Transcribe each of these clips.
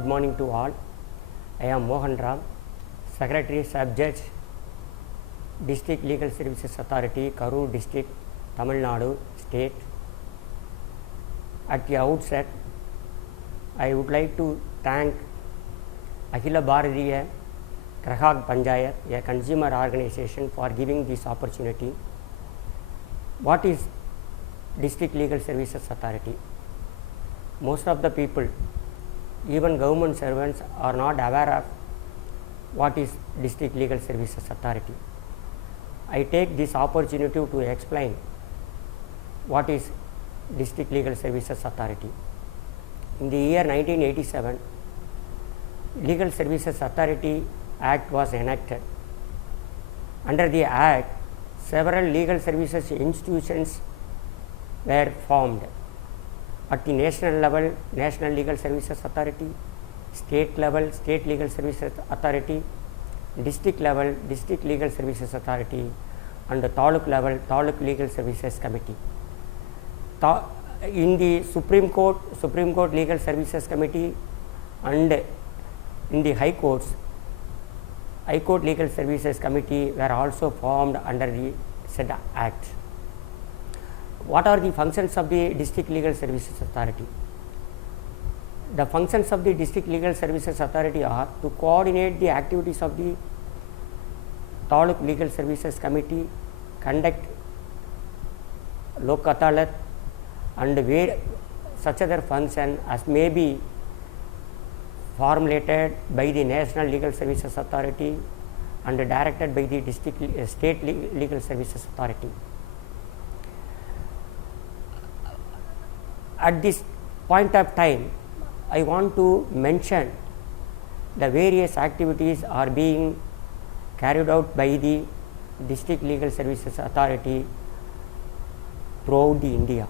Good morning to all. I am Mohan Ram, Secretary Sub Judge, District Legal Services Authority, Karur District, Tamil Nadu State. At the outset, I would like to thank Akhila Bharatiya Grahak Panchayat, a consumer organization, for giving this opportunity. What is District Legal Services Authority? Most of the people, even government servants, are not aware of what is District Legal Services Authority. I take this opportunity to explain what is District Legal Services Authority. In the year 1987, Legal Services Authority Act was enacted. Under the Act, several legal services institutions were formed. At the national level, National Legal Services Authority; state level, State Legal Services Authority; district level, District Legal Services Authority; and the Taluk level, Taluk Legal Services Committee. In the Supreme Court Legal Services Committee, and in the High Court Legal Services Committee were also formed under the said Act. What are the functions of the District Legal Services Authority? The functions of the District Legal Services Authority are to coordinate the activities of the Taluk Legal Services Committee, conduct Lok Adalat, and where such other function as may be formulated by the National Legal Services Authority and directed by the State Legal Services Authority. At this point of time, I want to mention the various activities are being carried out by the District Legal Services Authority throughout the India.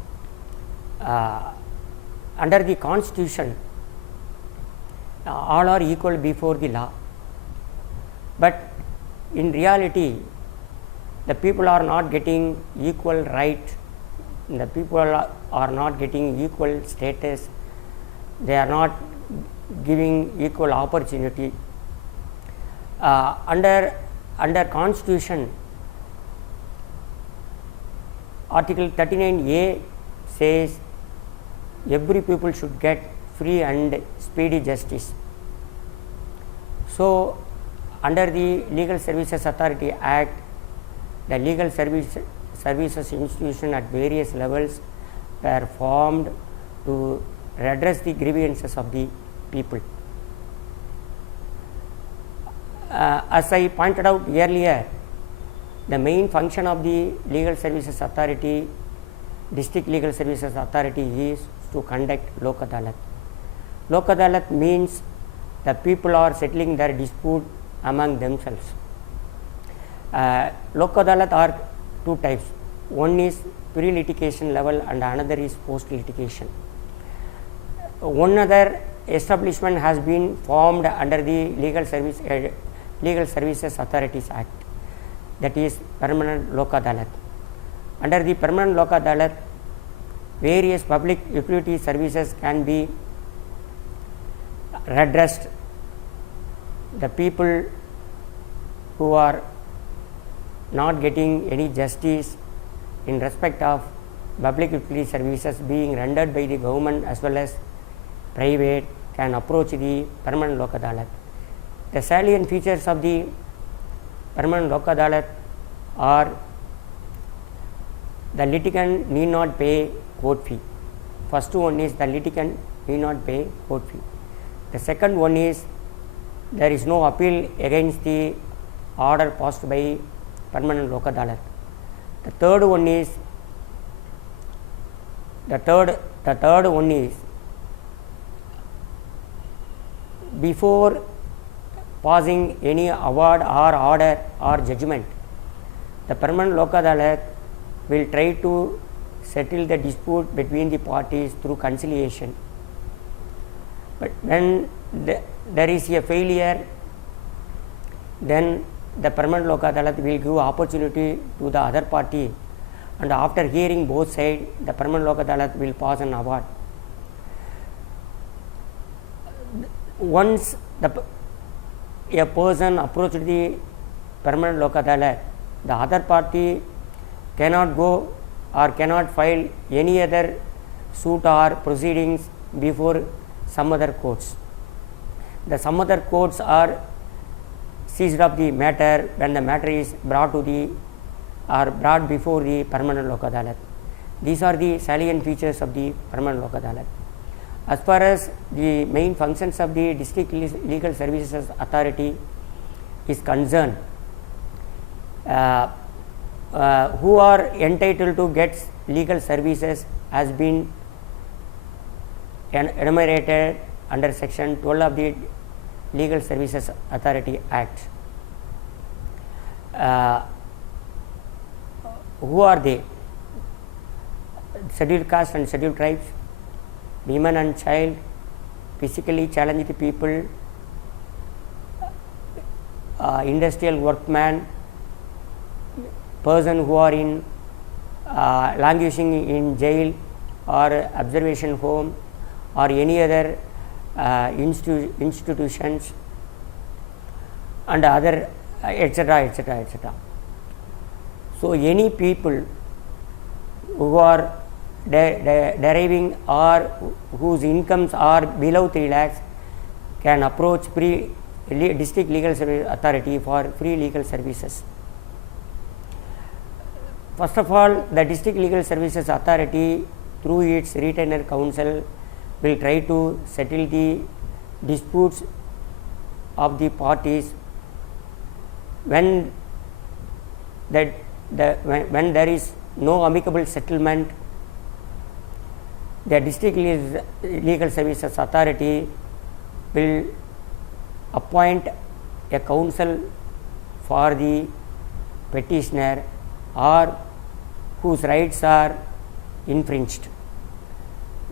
Under the Constitution, all are equal before the law, but in reality, the people are not getting equal right. The people are not getting equal status. They are not giving equal opportunity. Under Constitution, Article 39A says every people should get free and speedy justice. So, under the Legal Services Authority Act, the legal services institution at various levels were formed to redress the grievances of the people. As I pointed out earlier, the main function of the Legal Services Authority, District Legal Services Authority, is to conduct Lok Adalat. Lok Adalat means the people are settling their dispute among themselves. Lok Adalat are two types. One is pre-litigation level and another is post-litigation. One other establishment has been formed under the Legal Services Authorities Act, that is Permanent Lok Adalat. Under the Permanent Lok Adalat, various public utility services can be redressed. The people who are not getting any justice in respect of public utility services being rendered by the government as well as private can approach the Permanent Lok Adalat. The salient features of the Permanent Lok Adalat are: the litigant need not pay court fee. First one is the litigant need not pay court fee. The second one is there is no appeal against the order passed by Permanent Lok Adalat. The third one is before passing any award or order or judgment, the Permanent Lok Adalat will try to settle the dispute between the parties through conciliation. But when there is a failure, then the Permanent Lok Adalat will give opportunity to the other party, and after hearing both sides, the Permanent Lok Adalat will pass an award. once a person approached the permanent Lok Adalat, the other party cannot go or cannot file any other suit or proceedings before some other courts. The some other courts are seized of the matter when the matter is brought before the permanent Lok Adalat. These are the salient features of the permanent Lok Adalat. As far as the main functions of the District Legal Services Authority is concerned, who are entitled to get legal services has been enumerated under section 12 of the Legal Services Authority Act. Who are they? Scheduled caste and scheduled tribes, women and child, physically challenged people, industrial workman, person who are in languishing in jail or observation home or any other institutions, and other etc., etc., etc. So any people who are deriving or whose incomes are below 3 lakhs can approach District Legal Service Authority for free legal services. First of all, the District Legal Services Authority through its retainer counsel will try to settle the disputes of the parties when there is no amicable settlement. The District Legal Services Authority will appoint a counsel for the petitioner or whose rights are infringed.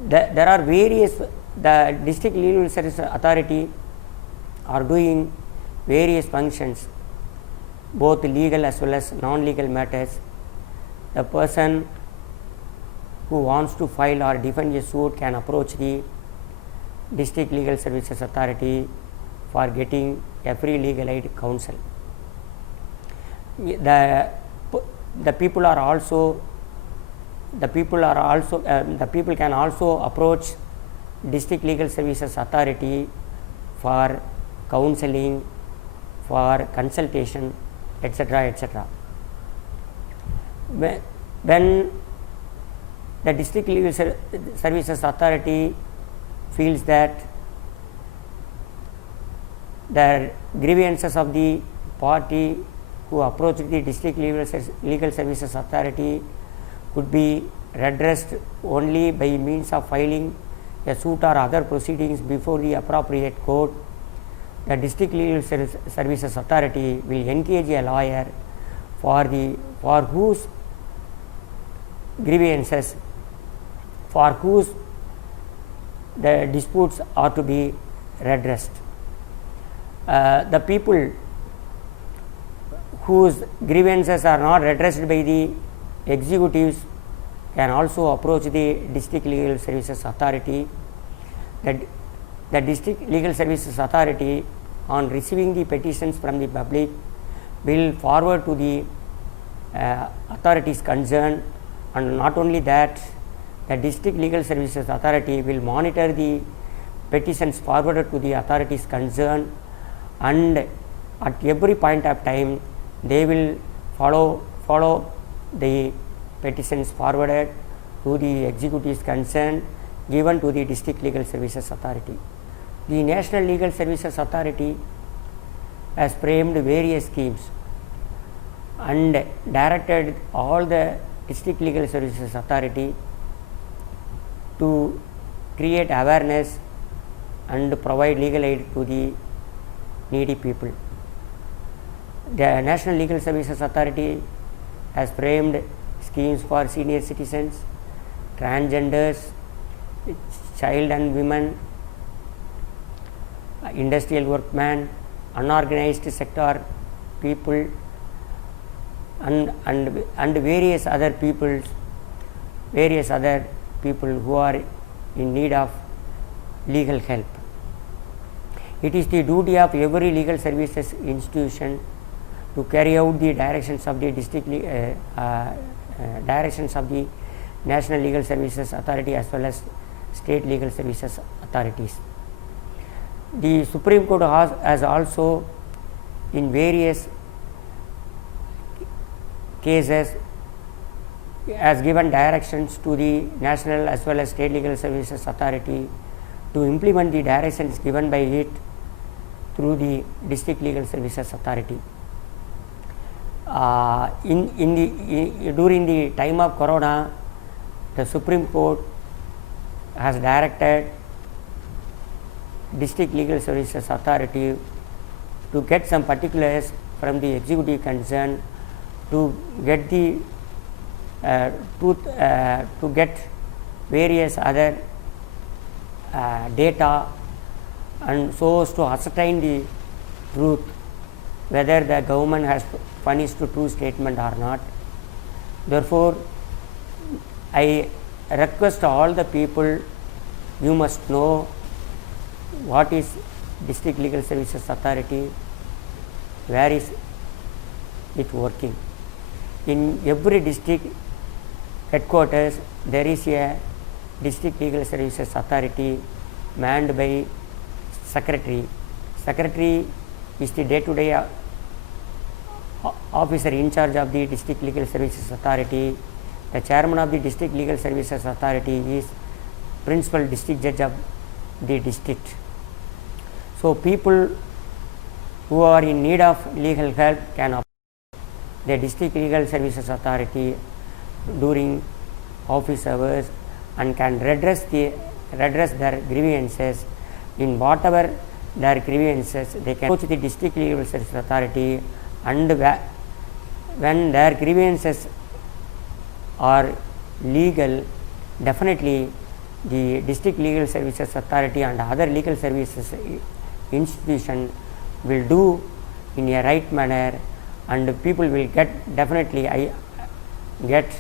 There are various, the District Legal Services Authority are doing various functions, both legal as well as non-legal matters. The person who wants to file or defend a suit can approach the District Legal Services Authority for getting a free legal aid counsel. The people can also approach District Legal Services Authority for counseling, for consultation, etc., etc. When the District Legal Services Authority feels that the grievances of the party who approached the District Legal Services Authority could be redressed only by means of filing a suit or other proceedings before the appropriate court, the District Legal Services Authority will engage a lawyer for whose grievances, for whose the disputes are to be redressed. The people whose grievances are not redressed by the executives can also approach the District Legal Services Authority. The District Legal Services Authority, on receiving the petitions from the public, will forward to the authorities concerned, and not only that, the District Legal Services Authority will monitor the petitions forwarded to the authorities concerned, and at every point of time they will follow the petitions forwarded to the executives concerned, given to the District Legal Services Authority. The National Legal Services Authority has framed various schemes and directed all the District Legal Services Authority to create awareness and provide legal aid to the needy people. The National Legal Services Authority has framed schemes for senior citizens, transgenders, child and women, industrial workmen, unorganized sector people, and various other people who are in need of legal help. It is the duty of every legal services institution to carry out the directions of the directions of the National Legal Services Authority as well as state legal services authorities. The Supreme Court has also in various cases has given directions to the national as well as state legal services authority to implement the directions given by it through the district legal services authority. During the time of corona, the Supreme Court has directed district legal services authority to get some particulars from the executive concern to get the to get various other data, and so as to ascertain the truth whether the government has furnished a true statement or not. Therefore, I request all the people, you must know what is District Legal Services Authority, where is it working. In every district headquarters there is a District Legal Services Authority manned by secretary. Secretary is the day-to-day officer in charge of the District Legal Services Authority. The chairman of the District Legal Services Authority is principal district judge of the district. So people who are in need of legal help can approach the District Legal Services Authority during office hours and can redress their grievances. In whatever their grievances, they can approach the District Legal Services Authority, and when their grievances are legal, definitely the District Legal Services Authority and other legal services institution will do in a right manner, and people will definitely get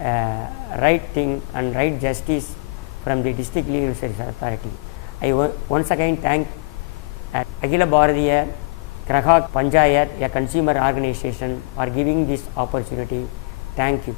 right thing and right justice from the District Legal Services Authority. I once again thank Akhila Bharatiya Grahak Panchayat, a consumer organization, for giving this opportunity. Thank you.